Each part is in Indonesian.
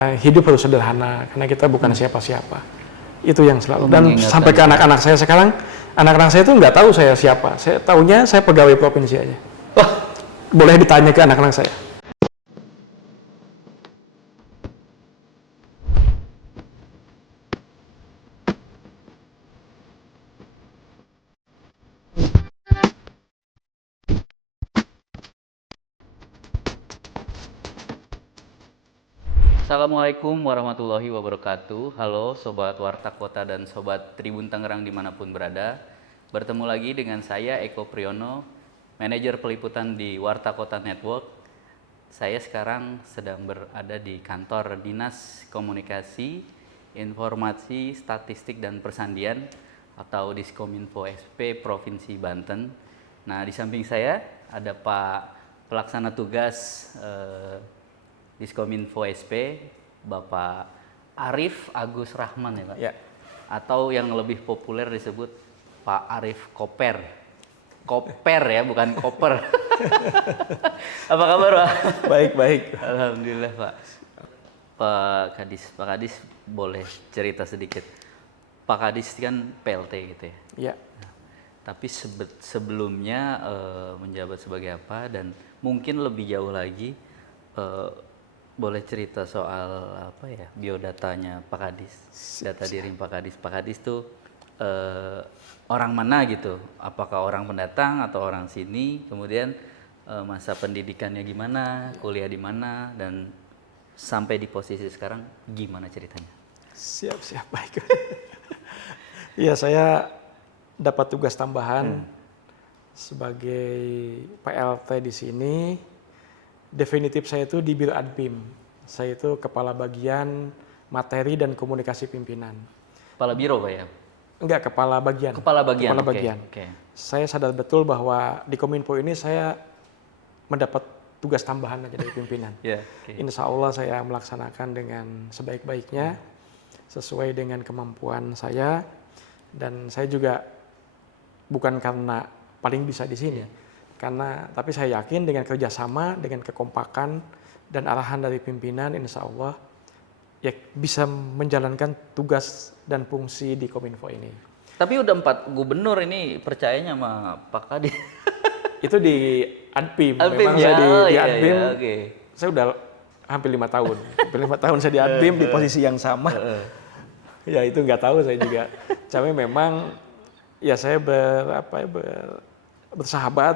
Hidup harus sederhana karena kita bukan siapa-siapa. Itu yang selalu. Dan sampai ke anak-anak saya sekarang, anak-anak saya itu nggak tahu saya siapa. Saya tahunya saya pegawai provinsi aja. Boleh ditanya ke anak-anak saya. Assalamualaikum warahmatullahi wabarakatuh. Halo Sobat Warta Kota dan Sobat Tribun Tangerang dimanapun berada. Bertemu lagi dengan saya Eko Priyono, Manajer Peliputan di Warta Kota Network. Saya sekarang sedang berada di kantor Dinas Komunikasi, Informasi, Statistik dan Persandian atau Diskominfo SP Provinsi Banten. Nah, di samping saya ada Pak Pelaksana Tugas Diskominfo SP, Bapak Arif Agus Rahman ya Pak? Ya. Atau yang lebih populer disebut Pak Arif Koper. Koper ya, bukan koper. Apa kabar Pak? Baik, baik. Alhamdulillah Pak. Pak Kadis boleh cerita sedikit. Pak Kadis kan PLT gitu ya? Ya. Tapi sebelumnya menjabat sebagai apa dan mungkin lebih jauh lagi boleh cerita soal apa ya biodatanya Pak Kadis, data diri Pak Kadis. Pak Kadis tuh orang mana gitu? Apakah orang pendatang atau orang sini? Kemudian masa pendidikannya gimana, kuliah di mana, dan sampai di posisi sekarang gimana ceritanya? Siap, baik. Iya, saya dapat tugas tambahan sebagai PLT di sini. Definitif saya itu di Biro Adpim. Saya itu kepala bagian materi dan komunikasi pimpinan. Kepala biro Pak ya? Enggak, kepala bagian. Kepala bagian. Kepala bagian. Okay. Saya sadar betul bahwa di Kominfo ini saya mendapat tugas tambahan aja dari pimpinan. Insya Allah saya melaksanakan dengan sebaik-baiknya, sesuai dengan kemampuan saya, dan saya juga bukan karena paling bisa di sini. Tapi saya yakin dengan kerjasama, dengan kekompakan dan arahan dari pimpinan, insya Allah ya bisa menjalankan tugas dan fungsi di Kominfo ini. Tapi udah 4 gubernur ini percayanya sama Pak Kadis. Itu di Adpim. Memang ya, saya di Adpim. Saya udah hampir 5 tahtahun. Hampir 5 tahun saya di Adpim di posisi yang sama. Ya itu nggak tahu saya juga. Tapi memang ya saya bersahabat,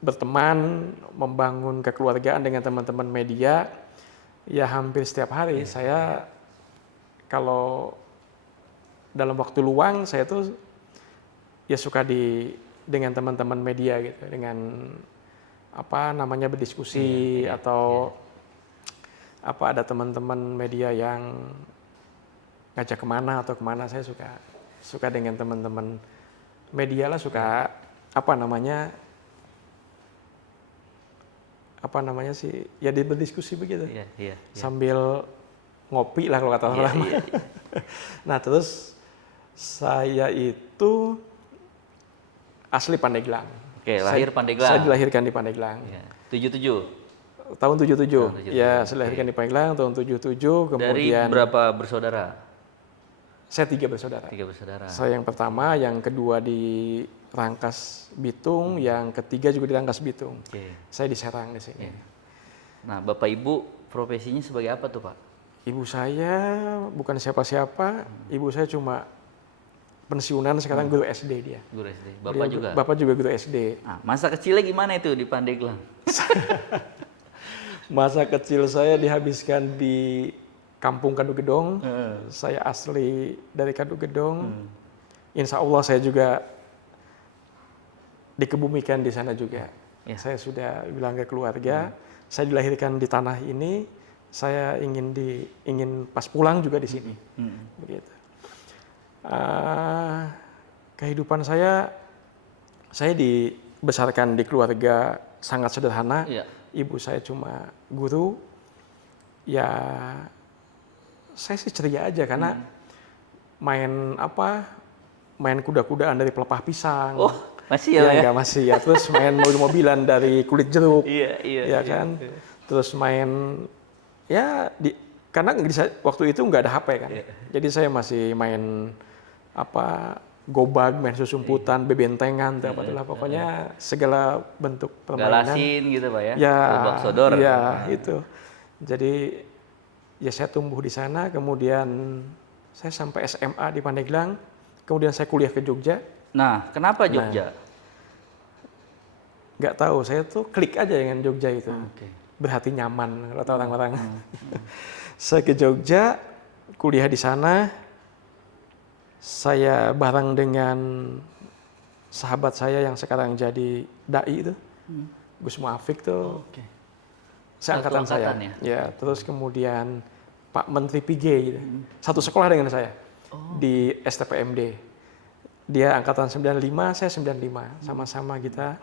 berteman, membangun kekeluargaan dengan teman-teman media, ya hampir setiap hari. Saya kalau dalam waktu luang saya tuh ya suka dengan teman-teman media gitu, dengan berdiskusi atau ada teman-teman media yang ngajak kemana atau kemana, saya suka dengan teman-teman media lah, suka ya berdiskusi begitu, sambil ngopi lah kalau kata orang. Nah terus saya itu asli Pandeglang. Oke, lahir Pandeglang. Saya dilahirkan di Pandeglang. 77. Tahun 77. Ya, saya dilahirkan di Pandeglang tahun 77. Kemudian dari berapa bersaudara? Saya 3 bersaudara. 3 bersaudara. Saya yang pertama, yang kedua di Rangkas Bitung, yang ketiga juga di Rangkas Bitung. Saya di Serang di sini. Nah, Bapak Ibu profesinya sebagai apa tuh Pak? Ibu saya bukan siapa-siapa. Ibu saya cuma pensiunan, sekarang guru SD dia. Guru SD. Bapak juga? Bapak juga guru SD. Nah, masa kecilnya gimana itu di Pandeglang? Masa kecil saya dihabiskan di Kampung Kadugedong. Saya asli dari Kadugedong. Insya Allah saya juga dikebumikan di sana juga. Saya sudah bilang ke keluarga, saya dilahirkan di tanah ini, saya ingin pas pulang juga di sini. Begitu. Kehidupan saya dibesarkan di keluarga sangat sederhana. Ibu saya cuma guru. Ya saya sih ceria aja karena main kuda-kudaan dari pelepah pisang. Masih ya? Enggak, masih ya. Terus main mobil-mobilan dari kulit jeruk. Iya. Terus main ya karena waktu itu nggak ada HP kan. Jadi saya masih main gobag, main susumputan, bebentengan, itulah pokoknya segala bentuk permainan. Galasin gitu Pak ya? Ya, Lubak sodor. Ya, itu. Jadi ya saya tumbuh di sana, kemudian saya sampai SMA di Pandeglang, kemudian saya kuliah ke Jogja. Nah, kenapa Jogja? Nggak tahu, saya tuh klik aja dengan Jogja itu. Okay. Berhati nyaman, kata orang-orang. Saya ke Jogja, kuliah di sana. Saya bareng dengan sahabat saya yang sekarang jadi dai itu, Gus Muafik tuh. Saya angkatan saya. Ya, terus kemudian Pak Menteri PG gitu. Satu sekolah dengan saya di STPMD. Dia angkatan 95, saya 95, sama-sama kita.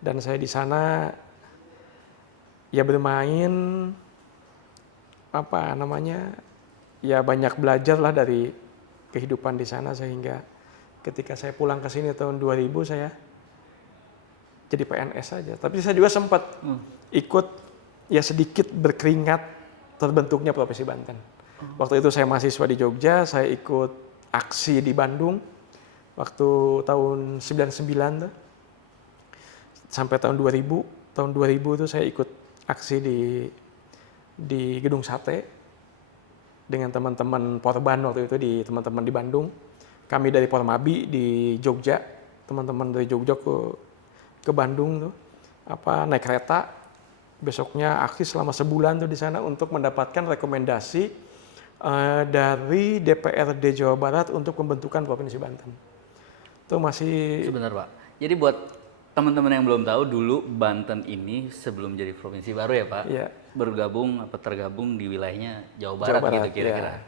Dan saya di sana ya bermain ya banyak belajar lah dari kehidupan di sana, sehingga ketika saya pulang ke sini tahun 2000 saya jadi PNS saja. Tapi saya juga sempat ikut ya sedikit berkeringat terbentuknya Provinsi Banten. Waktu itu saya mahasiswa di Jogja, saya ikut aksi di Bandung waktu tahun 99 tuh. Sampai tahun 2000. Tahun 2000 itu saya ikut aksi di Gedung Sate dengan teman-teman Porban waktu itu, teman-teman di Bandung. Kami dari Pormabi di Jogja, teman-teman dari Jogja ke Bandung tuh naik kereta. Besoknya aksi selama sebulan tuh di sana untuk mendapatkan rekomendasi dari DPRD Jawa Barat untuk pembentukan Provinsi Banten. Itu masih sebentar Pak. Jadi buat teman-teman yang belum tahu, dulu Banten ini sebelum jadi provinsi baru ya Pak, tergabung di wilayahnya Jawa Barat gitu kira-kira.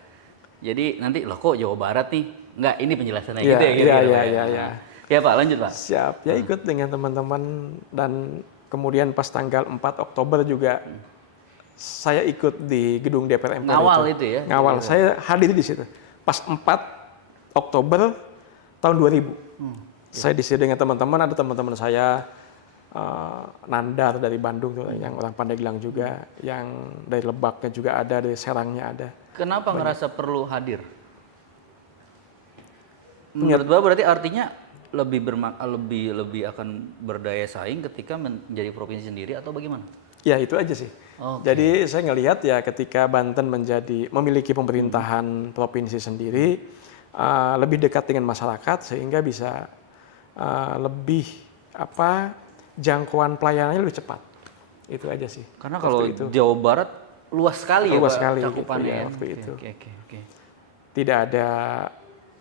Jadi nanti loh kok Jawa Barat nih? Enggak, ini penjelasannya gitu ya kira-kira. Iya. Ya Pak, lanjut Pak. Siap, ya ikut dengan teman-teman, dan kemudian pas tanggal 4 Oktober juga saya ikut di gedung DPR MPR. Ngawal itu ya? Ngawal, saya hadir di situ. Pas 4 Oktober tahun 2000. Saya di sini dengan teman-teman, ada teman-teman saya Nandar dari Bandung tuh, yang orang Pandeglang juga, yang dari Lebaknya juga ada, dari Serangnya ada. Kenapa ngerasa perlu hadir? Menurut Bapak berarti artinya lebih akan berdaya saing ketika menjadi provinsi sendiri atau bagaimana? Ya itu aja sih. Jadi saya ngelihat ya ketika Banten memiliki pemerintahan provinsi sendiri, lebih dekat dengan masyarakat sehingga bisa lebih jangkauan pelayanannya lebih cepat. Itu aja sih. Karena kalau Jawa Barat luas sekali luas ya Pak, sekali cakupannya gitu, ya waktu itu. Oke. Tidak ada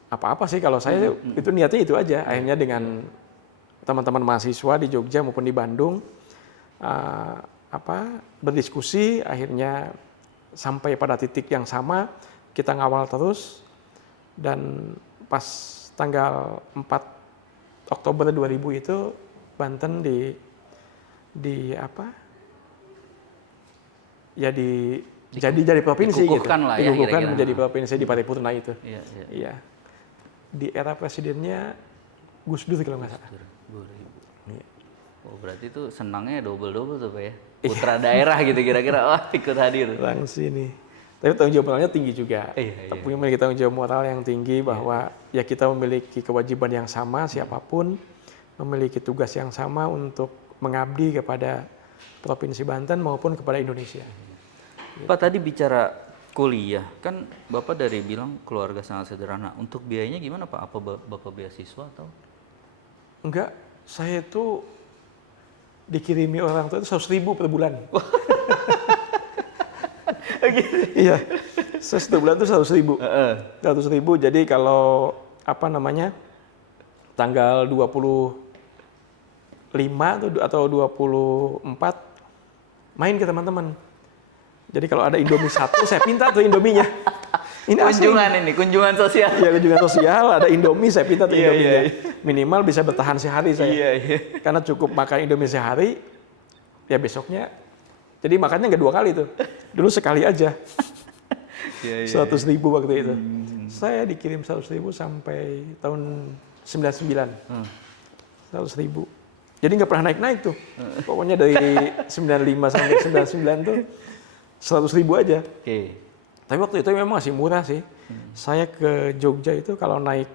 apa-apa sih kalau saya itu niatnya itu aja. Akhirnya dengan teman-teman mahasiswa di Jogja maupun di Bandung berdiskusi, akhirnya sampai pada titik yang sama, kita ngawal terus, dan pas tanggal 4 Oktober 2000 itu Banten jadi provinsi dikukuhkan gitu. Lah ya, dikukuhkan menjadi provinsi di paripurna itu. Iya. Di era presidennya Gus Dur kalau nggak salah. 2000. Iya. Oh, berarti itu senangnya double tuh Pak ya. Putra daerah gitu kira-kira, wah ikut hadir. Langsung ini. Tapi tanggung jawab moralnya tinggi juga. Tapi memiliki tanggung jawab moral yang tinggi bahwa ya kita memiliki kewajiban yang sama, siapapun memiliki tugas yang sama untuk mengabdi kepada Provinsi Banten maupun kepada Indonesia. Pak tadi bicara kuliah, kan Bapak dari bilang keluarga sangat sederhana. Untuk biayanya gimana Pak? Apa Bapak beasiswa atau? Enggak, saya itu dikirimi orang tua itu 100.000 per bulan. Iya, setiap bulan itu 100.000. 100.000. Jadi kalau tanggal 25 atau 24 main ke teman-teman. Jadi kalau ada Indomie 1, saya pinta tuh Indominya. Ini kunjungan sosial. Iya, kunjungan sosial, ada Indomie, saya pinta tuh Indominya. Minimal bisa bertahan sehari saya. Karena cukup makan Indomie sehari, ya besoknya. Jadi makannya nggak 2 kali tuh. Dulu sekali aja. 100.000 waktu itu. Saya dikirim 100.000 sampai tahun 99. 100.000. Jadi nggak pernah naik-naik tuh. Pokoknya dari 95 sampai 99 tuh 100.000 aja. Tapi waktu itu memang masih murah sih. Saya ke Jogja itu kalau naik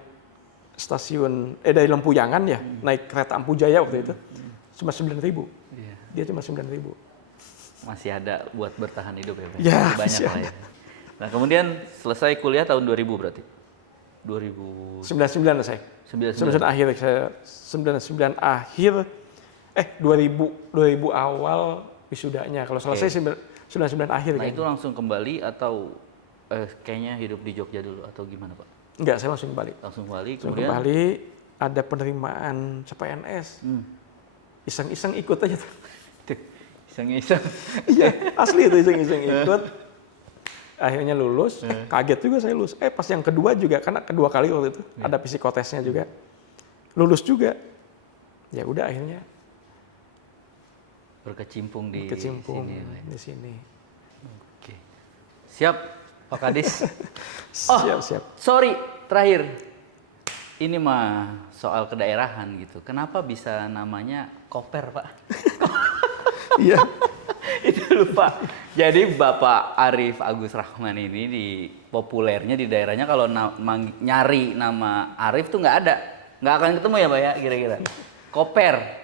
stasiun dari Lempuyangan ya, naik kereta Ampu Jaya waktu itu cuma 9.000. Iya. Dia cuma 9.000. Masih ada buat bertahan hidup ya, Pak? Ya, Masih banyak lah ya. Nah, kemudian selesai kuliah tahun 2000 berarti? 99 saya. 99 akhir saya 99 akhir 2000 awal wisudanya. Kalau selesai 99 akhir Nah, kan. itu langsung kembali atau kayaknya hidup di Jogja dulu atau gimana, Pak? Enggak, saya langsung kembali. Langsung kembali, Langsung kemudian kembali ada penerimaan CPNS. Iseng-iseng ikut aja tuh. iseng-iseng. Iya, asli itu iseng-iseng ikut. Akhirnya lulus, kaget juga saya lulus. Pas yang kedua juga, karena kedua kali waktu itu ada psikotesnya juga. Lulus juga. Ya udah akhirnya Berkecimpung di kecimpung sini. Pak, ya. di sini. Oke. Siap, Pak Kadis. Siap. Sorry, terakhir. Ini mah soal kedaerahan gitu. Kenapa bisa namanya Koper, Pak? Iya. Itu lupa. Jadi Bapak Arif Agus Rahman ini di populernya di daerahnya kalau nyari nama Arif tuh nggak ada. Nggak akan ketemu ya, Pak ya, kira-kira. Koper.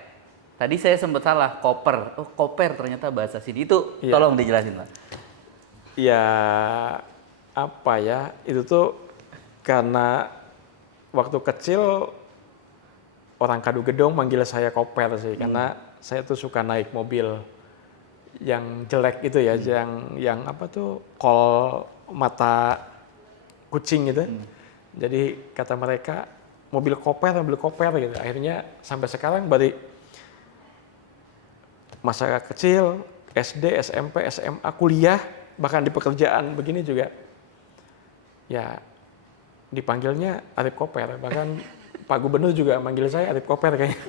Tadi saya sempat salah, koper. Oh, koper ternyata bahasa sini. Itu tolong dijelasin, Pak. Ya apa ya, itu tuh karena waktu kecil orang Kadu Gedong manggil saya Koper sih, karena saya tuh suka naik mobil yang jelek itu ya, yang apa tuh kol mata kucing gitu. Jadi kata mereka mobil koper gitu. Akhirnya sampai sekarang dari masa kecil, SD, SMP, SMA, kuliah, bahkan di pekerjaan begini juga ya dipanggilnya Arif Koper. Bahkan Pak Gubernur juga manggil saya Arif Koper kayaknya.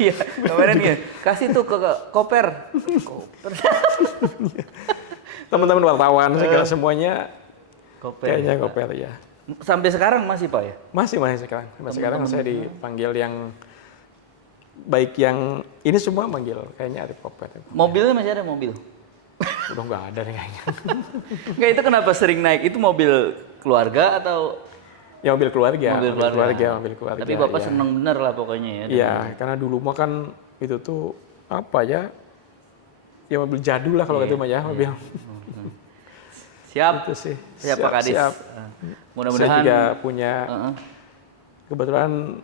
Iya, kemarin ya. Kasih tuh ke Koper. Koper. Teman-teman wartawan segala semuanya Koper. kayaknya Koper ya. Sampai sekarang masih, Pak ya? Masih sekarang. Sampai sekarang saya dipanggil yang baik yang ini semua manggil kayaknya Arif Koper. Mobilnya masih ada mobil? Udah nggak ada nih kayaknya. Enggak, itu kenapa sering naik? Itu mobil keluarga atau? Ya mobil keluarga. Mobil keluarga. Tapi Bapak ya. seneng bener lah pokoknya ya. Iya, karena dulu mah kan itu tuh apa ya? Ya mobil jadul lah kalau gitu mah ya, mobil. Siap. Itu sih. Siap, Pak Kadis. Siap. Mudah-mudahan saya juga punya kebetulan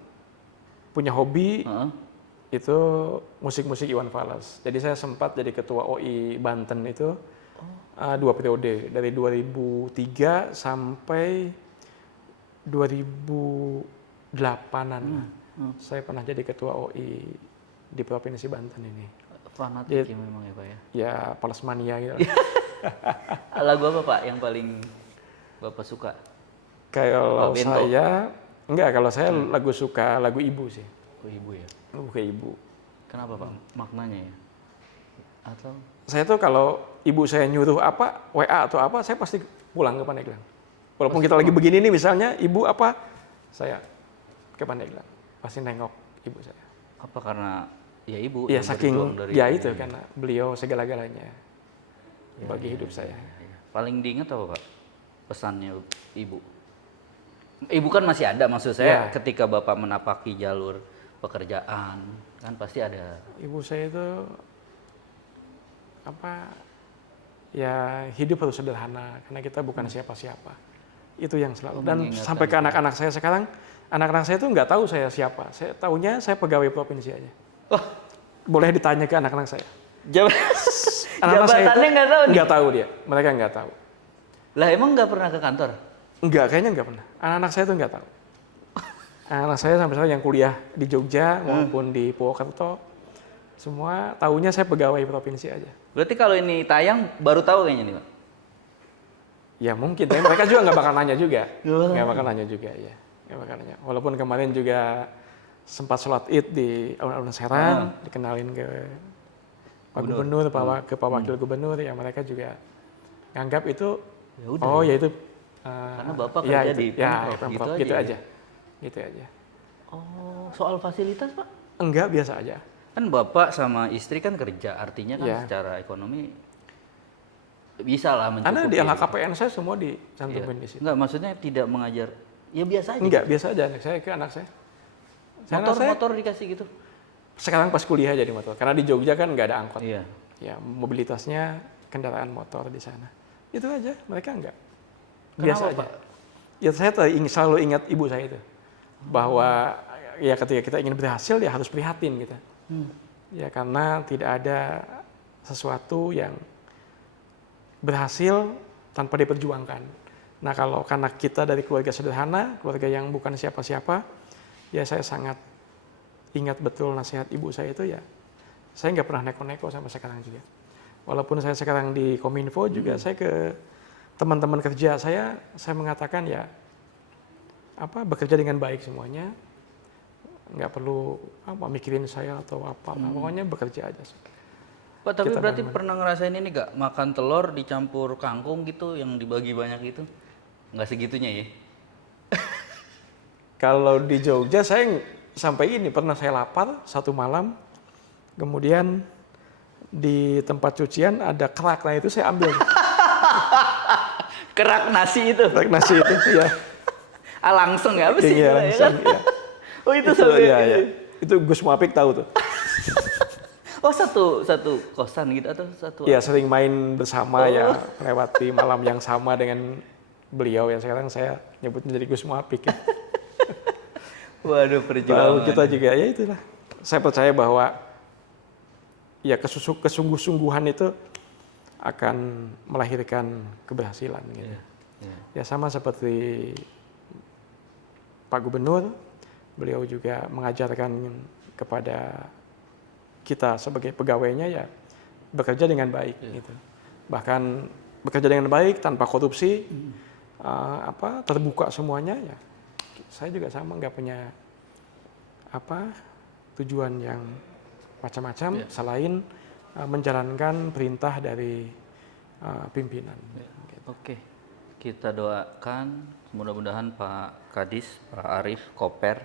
punya hobi itu musik-musik Iwan Fals. Jadi saya sempat jadi ketua OI Banten itu 2 periode, dari 2003 sampai 2008-an. Saya pernah jadi ketua OI di Provinsi Banten ini. Fanatik ya memang ya, Pak ya? Ya, Palesmania gitu. Lagu apa, Pak, yang paling Bapak suka? Kalau saya, kalau saya suka lagu Ibu sih. Ke Ibu ya? Lagu ke Ibu. Kenapa, Pak? Maknanya ya? Atau? Saya tuh kalau ibu saya nyuruh apa, WA atau apa, saya pasti pulang ke Pandeglang. Walaupun kita lagi begini nih misalnya, ibu apa, saya ke Pandeglang. Pasti nengok ibu saya. Apa karena ya ibu? Ya saking, ya itu ya. karena beliau segala-galanya bagi hidup saya. Paling diingat apa, Pak? Pesannya ibu? Ibu kan masih ada, maksud saya ketika Bapak menapaki jalur pekerjaan, kan pasti ada. Ibu saya itu apa, ya hidup harus sederhana, karena kita bukan siapa-siapa. Itu yang selalu. Dan sampai ke anak-anak saya sekarang, anak-anak saya itu nggak tahu saya siapa. Saya tahunya saya pegawai provinsi aja. Boleh ditanya ke anak-anak saya. Anak-anak saya Jabatannya nggak tahu nih? Nggak tahu dia, mereka nggak tahu. Lah emang nggak pernah ke kantor? Enggak, kayaknya nggak pernah. Anak-anak saya tuh nggak tahu. Anak saya sampai sekarang yang kuliah di Jogja maupun di Purwokerto, semua tahunya saya pegawai provinsi aja. Berarti kalau ini tayang baru tahu kayaknya nih, Pak? Ya mungkin, tapi mereka juga nggak bakal nanya juga. Nggak bakal nanya juga, ya. Nggak bakal nanya. Walaupun kemarin juga sempat sholat Id di alun-alun Serang, dikenalin ke Pak Gubernur, ke Pak Wakil Gubernur, ya mereka juga nganggap itu, ya itu. Karena Bapak kerja di Pemprov, gitu aja. Gitu aja. Oh, soal fasilitas, Pak? Enggak, biasa aja. Kan Bapak sama istri kan kerja, artinya kan secara ekonomi Bisa lah mencukupi. Karena di LHKPN saya semua dicantumin di situ. Enggak, maksudnya tidak mengajar, ya biasa aja. Enggak, biasa aja anak saya. Motor dikasih gitu? Sekarang pas kuliah jadi motor. Karena di Jogja kan nggak ada angkot. Iya. Ya, mobilitasnya kendaraan motor di sana. Itu aja, mereka enggak. Kenapa, Biasa aja. Pak? Ya saya selalu ingat ibu saya itu. Bahwa ya ketika kita ingin berhasil ya harus prihatin gitu. Ya karena tidak ada sesuatu yang berhasil tanpa diperjuangkan. Nah kalau karena kita dari keluarga sederhana, keluarga yang bukan siapa-siapa, ya saya sangat ingat betul nasihat ibu saya itu ya. Saya nggak pernah neko-neko sampai sekarang juga. Walaupun saya sekarang di Kominfo juga, saya ke teman-teman kerja saya mengatakan ya bekerja dengan baik semuanya, nggak perlu mikirin saya atau apa, pokoknya bekerja aja. Pak, tapi Kita berarti bangun. pernah ngerasain ini nggak, makan telur dicampur kangkung gitu yang dibagi banyak itu? Nggak segitunya ya? Kalau di Jogja saya sampai ini pernah saya lapar satu malam, kemudian di tempat cucian ada kerak, nah itu saya ambil. Kerak nasi itu? Kerak nasi itu, ya. Langsung ya, apa sih? Iya, ya kan? iya. Oh itu sampai ya, ya. Itu Gus Muapik tahu tuh. Oh satu kosan gitu atau satu? Iya, sering main bersama ya, lewati malam yang sama dengan beliau ya. Sekarang saya nyebut menjadi Gus Muapik. Ya. Waduh, perjuangan. Tahu kita juga ya itulah. Saya percaya bahwa ya kesungguh-sungguhan itu akan melahirkan keberhasilan gitu. Ya sama seperti Pak Gubernur, beliau juga mengajarkan kepada kita sebagai pegawainya ya bekerja dengan baik gitu. Bahkan bekerja dengan baik tanpa korupsi, terbuka semuanya ya. Saya juga sama, nggak punya tujuan yang macam-macam selain menjalankan perintah dari pimpinan. Gitu. Oke, kita doakan mudah-mudahan Pak Kadis, Pak Arief Koper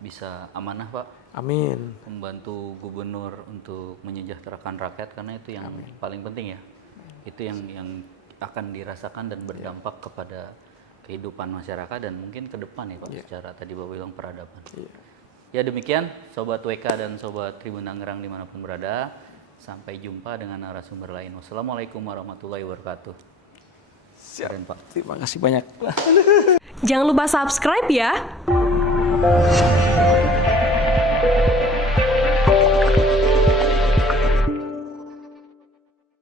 bisa amanah Pak. Amin. Membantu gubernur untuk menyejahterakan rakyat, karena itu yang paling penting ya. Itu yang akan dirasakan dan berdampak kepada kehidupan masyarakat dan mungkin ke depan ya Pak, secara tadi Bapak bilang peradaban. Ya demikian Sobat WK dan Sobat Tribun Tangerang dimanapun berada. Sampai jumpa dengan narasumber lain. Wassalamualaikum warahmatullahi wabarakatuh. Siap, Pak. Terima kasih banyak. Jangan lupa subscribe ya.